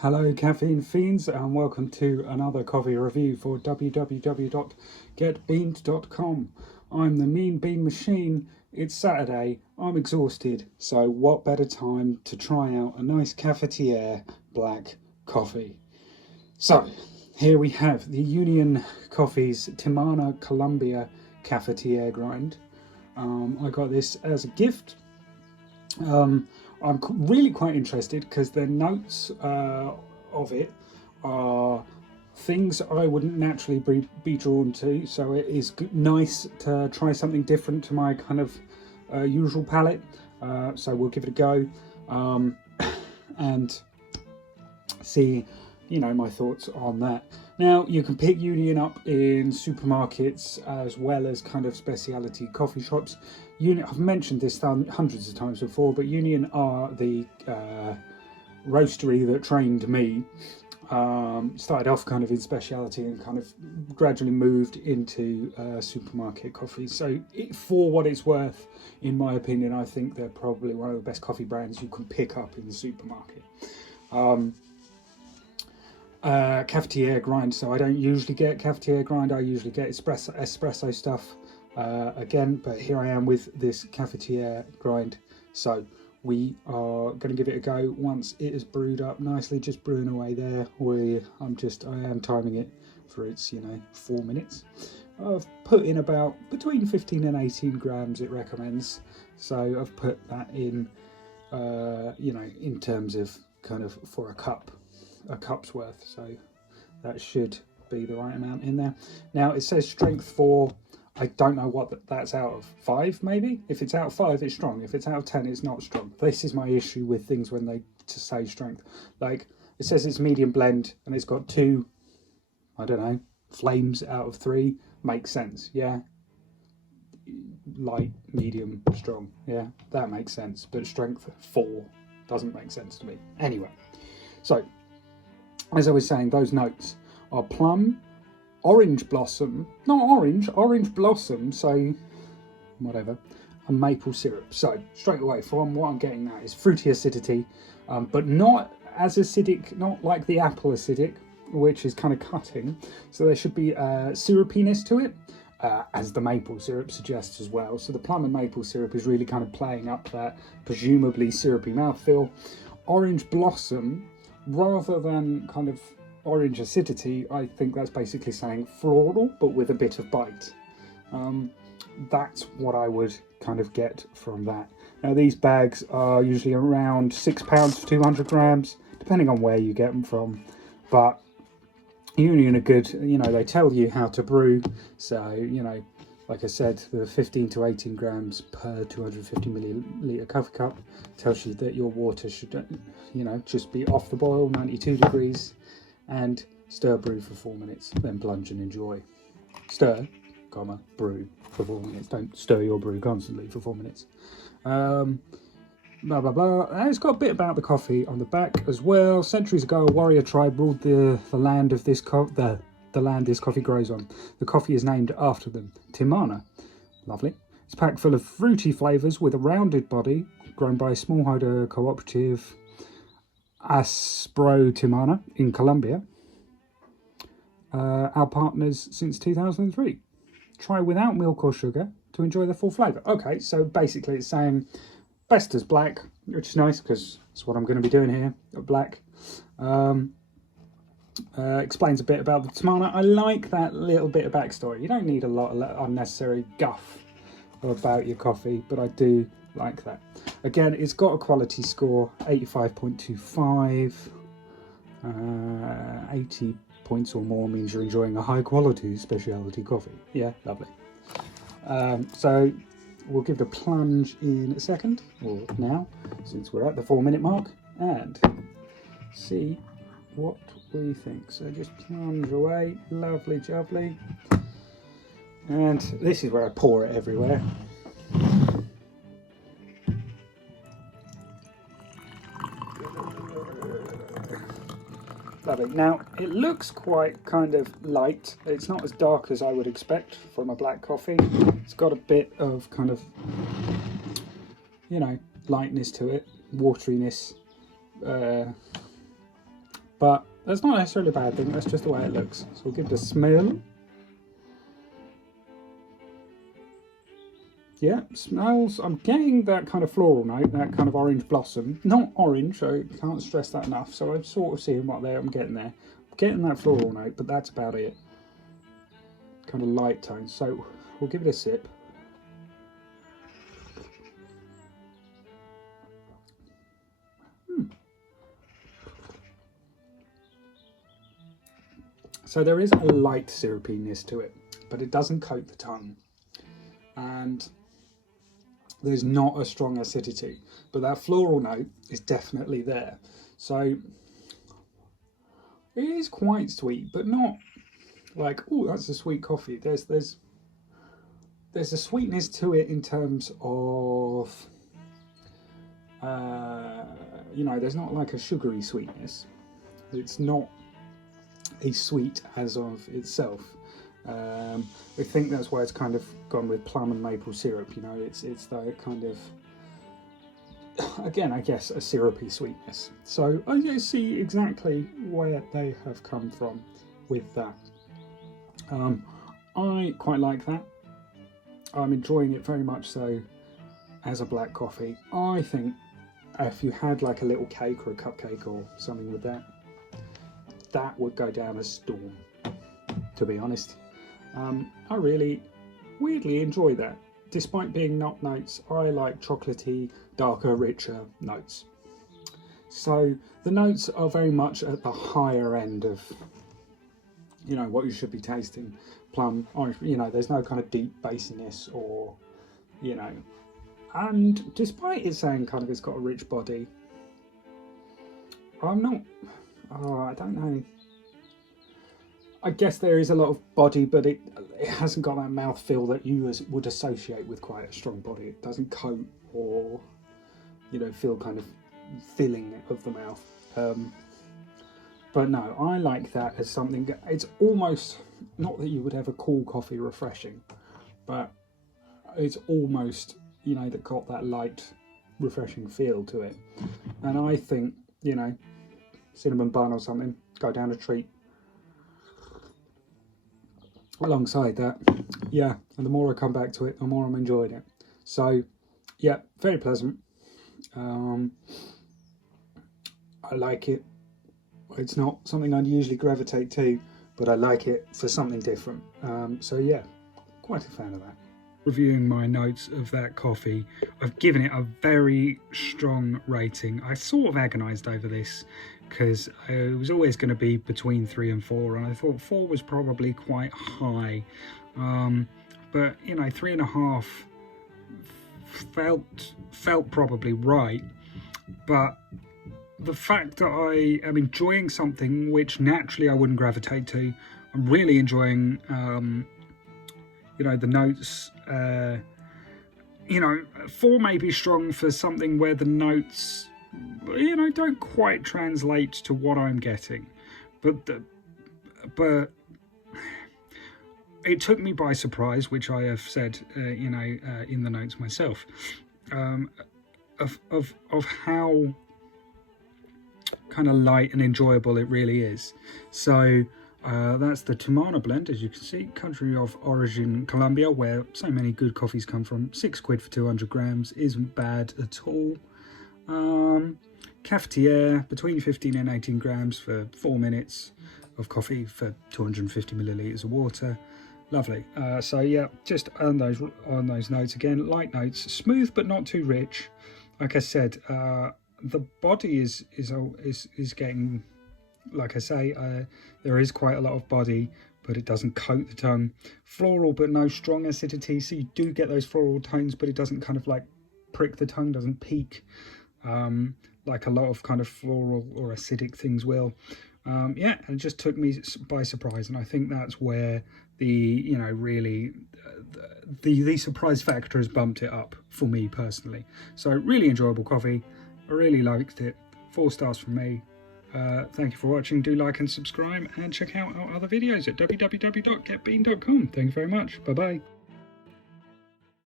Hello caffeine fiends and welcome to another coffee review for www.getbeaned.com. I'm the Mean Bean Machine. It's Saturday, I'm exhausted, so what better time to try out a nice Cafetière black coffee. So here we have the Union Coffee's Timana Colombia Cafetière grind. I got this as a gift. I'm really quite interested because the notes of it are things I wouldn't naturally be drawn to, so it is nice to try something different to my kind of usual palate. So we'll give it a go and see, my thoughts on that. Now, you can pick Union up in supermarkets as well as kind of specialty coffee shops. Union, I've mentioned this hundreds of times before, but Union are the roastery that trained me. Started off kind of in specialty and kind of gradually moved into supermarket coffee. So for what it's worth, in my opinion, I think they're probably one of the best coffee brands you can pick up in the supermarket. Cafetière grind, so I don't usually get Cafetière grind, I usually get espresso stuff again, but here I am with this Cafetière grind, so we are going to give it a go once it is brewed up nicely, just brewing away there. I am timing it for its 4 minutes. I've put in about between 15 and 18 grams it recommends, so I've put that in in terms of kind of for a cup's worth, so that should be the right amount in there. Now it says strength 4. I don't know what that's out of 5, maybe. If it's out of 5, it's strong. If it's out of 10, it's not strong. This is my issue with things when they say strength. Like, it says it's medium blend and it's got 2, I don't know, flames out of 3. Makes sense, yeah. Light, medium, strong, yeah, that makes sense. But strength 4 doesn't make sense to me. Anyway, so as I was saying, those notes are plum, orange blossom, not orange blossom, so whatever, and maple syrup. So straight away, from what I'm getting at is fruity acidity, but not as acidic, not like the apple acidic, which is kind of cutting. So there should be syrupiness to it, as the maple syrup suggests as well. So the plum and maple syrup is really kind of playing up that presumably syrupy mouthfeel. Orange blossom, rather than kind of orange acidity, I think that's basically saying floral but with a bit of bite. That's what I would kind of get from that. Now these bags are usually around £6 for 200 grams, depending on where you get them from, but Union are good. They tell you how to brew, so like I said, the 15 to 18 grams per 250 milliliter coffee cup tells you that your water should just be off the boil, 92 degrees, and stir brew for 4 minutes, then plunge and enjoy. Stir, brew for 4 minutes. Don't stir your brew constantly for 4 minutes. Blah blah blah. And it's got a bit about the coffee on the back as well. Centuries ago, a warrior tribe ruled the land of this the land this coffee grows on. The coffee is named after them. Timana. Lovely. It's packed full of fruity flavours with a rounded body, grown by a smallholder cooperative, Aspro Timana in Colombia. Our partners since 2003. Try without milk or sugar to enjoy the full flavour. Okay, so basically it's saying best as black, which is nice because that's what I'm going to be doing here, black. Explains a bit about the Timana. I like that little bit of backstory. You don't need a lot of unnecessary guff about your coffee, but I do like that. Again, it's got a quality score, 85.25. 80 points or more means you're enjoying a high quality specialty coffee. Yeah, lovely. So we'll give it a plunge in a second, or now, since we're at the 4 minute mark, and see what we think. So just plunge away, lovely jubbly. And this is where I pour it everywhere. Lovely. Now, it looks quite kind of light. It's not as dark as I would expect from a black coffee. It's got a bit of kind of, lightness to it, wateriness, But that's not necessarily a bad thing, that's just the way it looks. So we'll give it a smell. Yeah, smells, I'm getting that kind of floral note, that kind of orange blossom. Not orange, I can't stress that enough, so I'm sort of seeing what I'm getting there. I'm getting that floral note, but that's about it. Kind of light tone, so we'll give it a sip. So there is a light syrupiness to it, but it doesn't coat the tongue. And there's not a strong acidity, but that floral note is definitely there. So it is quite sweet, but not like, oh, that's a sweet coffee. There's a sweetness to it in terms of, you know, there's not like a sugary sweetness. It's not a sweet as of itself. I think that's why it's kind of gone with plum and maple syrup. You know, it's that kind of, again, I guess a syrupy sweetness. So I see exactly where they have come from with that. I quite like that. I'm enjoying it very much so as a black coffee. I think if you had like a little cake or a cupcake or something with that, that would go down a storm, to be honest. I really weirdly enjoy that. Despite being nut notes, I like chocolatey, darker, richer notes. So the notes are very much at the higher end of, you know, what you should be tasting. Plum, orange, you know, there's no kind of deep basiness or, you know. And despite it saying kind of it's got a rich body, I'm not, I don't know. I guess there is a lot of body, but it hasn't got that mouthfeel that you would associate with quite a strong body. It doesn't coat or, you know, feel kind of filling of the mouth. But no, I like that as something, it's almost, not that you would ever call coffee refreshing, but it's almost, you know, that got that light, refreshing feel to it. And I think, you know, cinnamon bun or something, go down a treat. Alongside that, yeah, and the more I come back to it, the more I'm enjoying it. So, yeah, very pleasant. I like it. It's not something I'd usually gravitate to, but I like it for something different. So yeah, quite a fan of that. Reviewing my notes of that coffee, I've given it a very strong rating. I sort of agonised over this because it was always going to be between 3 and 4, and I thought 4 was probably quite high. But you know, 3.5 felt probably right. But the fact that I am enjoying something which naturally I wouldn't gravitate to, I'm really enjoying, you know, the notes. You know, 4 may be strong for something where the notes, you know, don't quite translate to what I'm getting, but it took me by surprise, which I have said, you know, in the notes myself, of how kind of light and enjoyable it really is. So that's the Timana blend, as you can see, country of origin Colombia, where so many good coffees come from. £6 for 200 grams isn't bad at all. Cafetière, between 15 and 18 grams for 4 minutes of coffee for 250 millilitres of water. Lovely. So yeah, just on those notes again, light notes, smooth but not too rich. Like I said, the body is getting, like I say, there is quite a lot of body, but it doesn't coat the tongue. Floral but no strong acidity, so you do get those floral tones, but it doesn't kind of like prick the tongue, doesn't peak like a lot of kind of floral or acidic things will. Yeah, and it just took me by surprise, and I think that's where the, you know, really the surprise factor has bumped it up for me personally. So really enjoyable coffee. I really liked it. 4 stars from me. Thank you for watching. Do like and subscribe, and check out our other videos at www.getbean.com. Thank you very much. Bye bye.